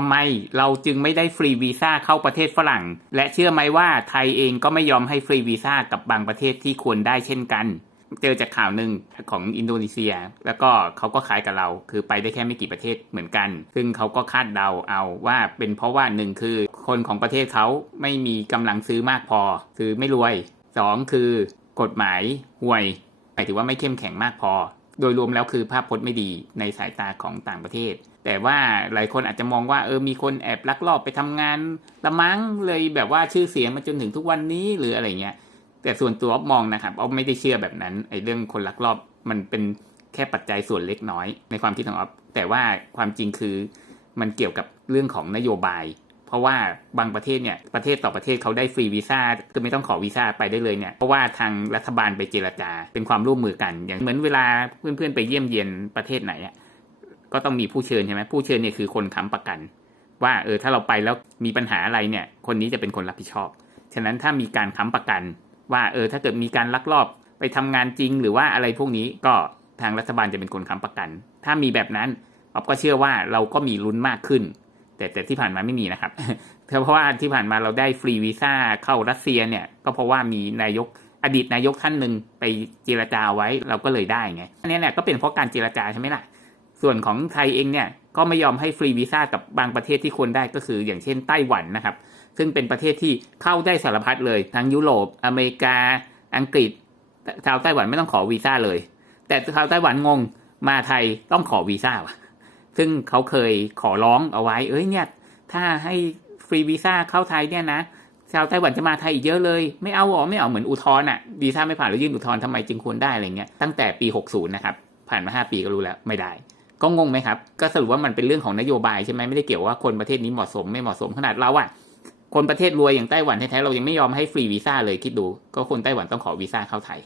ทำไมเราจึงไม่ได้ฟรีวีซ่าเข้าประเทศฝรั่ง และเชื่อไหมว่าไทยเองก็ไม่ยอมให้ฟรีวีซ่ากับบางประเทศที่ควรได้เช่นกัน เจอจากข่าวหนึ่งของอินโดนีเซีย แล้วก็เขาก็คล้ายกับเรา คือไปได้แค่ไม่กี่ประเทศเหมือนกัน ซึ่งเขาก็คาดเดาเอาว่าเป็นเพราะว่าหนึ่งคือ คนของประเทศเขาไม่มีกำลังซื้อมากพอ คือไม่รวยสองคือกฎหมายห่วยหมายถึงว่าไม่เข้มแข็งมากพอ โดยรวมแล้วคือภาพพจน์ไม่ดีในสายตาของต่างประเทศ แต่ว่าหลายคนอาจจะมองว่าเออมีคนแอบลักลอบไปทำงานละมั้งเลยแบบว่าชื่อเสียงมาจนถึงทุกวันนี้หรืออะไรเงี้ยแต่ส่วนตัวอ๊อฟมองนะครับอ๊อฟไม่ได้เชื่อแบบนั้นไอ้เรื่องคนลักลอบมันเป็นแค่ปัจจัยส่วนเล็กน้อย ในความคิดของอ๊อฟแต่ว่าความจริงคือมันเกี่ยวกับเรื่องของนโยบาย เพราะว่าบางประเทศเนี่ยประเทศต่อประเทศเขาได้ฟรีวีซ่าคือไม่ต้องขอวีซ่าไปได้เลยเนี่ยเพราะว่าทางรัฐบาลไปเจรจาเป็นความร่วมมือกัน อย่างเหมือนเวลาเพื่อนๆไปเยี่ยมเยียนประเทศไหนอะก็ต้องมีผู้เชิญใช่ไหมผู้เชิญเนี่ยคือคนค้ำประกัน ว่าเออถ้าเราไปแล้วมีปัญหาอะไรเนี่ย คนนี้จะเป็นคนรับผิดชอบ ฉะนั้นถ้ามีการค้ำประกัน ว่าเออถ้าเกิดมีการลักลอบไปทำงานจริงหรือว่าอะไรพวกนี้ก็ทางรัฐบาลจะเป็นคนค้ำประกัน ถ้ามีแบบนั้นออฟก็เชื่อว่าเราก็มีลุ้นมากขึ้น แต่แต่ที่ผ่านมาไม่มีนะครับเพราะว่าที่ผ่านมาเราได้ฟรีวีซ่าเข้ารัสเซียเนี่ย ก็เพราะว่ามีนายกอดีตนายกท่านหนึ่งไปเจรจาไว้เราก็เลยได้ไงอันนี้เนี่ยก็เป็นเพราะการเจรจาใช่ไหมล่ะ ส่วนของไทยเองเนี่ยก็ไม่ยอมให้ฟรีวีซ่ากับบางประเทศที่ควรได้ก็คือ อย่างเช่นไต้หวันนะครับ ซึ่งเป็นประเทศที่เข้าได้สารพัดเลยทั้งยุโรปอเมริกา อังกฤษชาวไต้หวันไม่ต้องขอวีซ่าเลย แต่ชาวไต้หวันงงมาไทยต้องขอวีซ่าวะ ซึ่งเขาเคยขอร้องเอาไว้ เอ้ยเนี่ย ถ้าให้ฟรีวีซ่าเข้าไทยเนี่ยนะชาวไต้หวันจะมาไทยอีกเยอะเลย ไม่เอาหรอไม่เอาเหมือนอุทธรณ์อะวีซ่าไม่ผ่านแล้วยื่นอุทธรณ์ทำไมจึงควรได้อะไรเงี้ยตั้งแต่ปี 60 นะครับ ผ่านมา 5 ปีก็รู้แล้วไม่ได้ ก็งงไหมครับ ก็สรุปว่ามันเป็นเรื่องของนโยบายใช่ไหมไม่ได้เกี่ยวว่าคนประเทศนี้เหมาะสมไม่เหมาะสมขนาดเราอะคนประเทศรวยอย่างไต้หวันแท้ๆเรายังไม่ยอมให้ฟรีวีซ่าเลยคิดดู ก็คนไต้หวันต้องขอวีซ่าเข้าไทย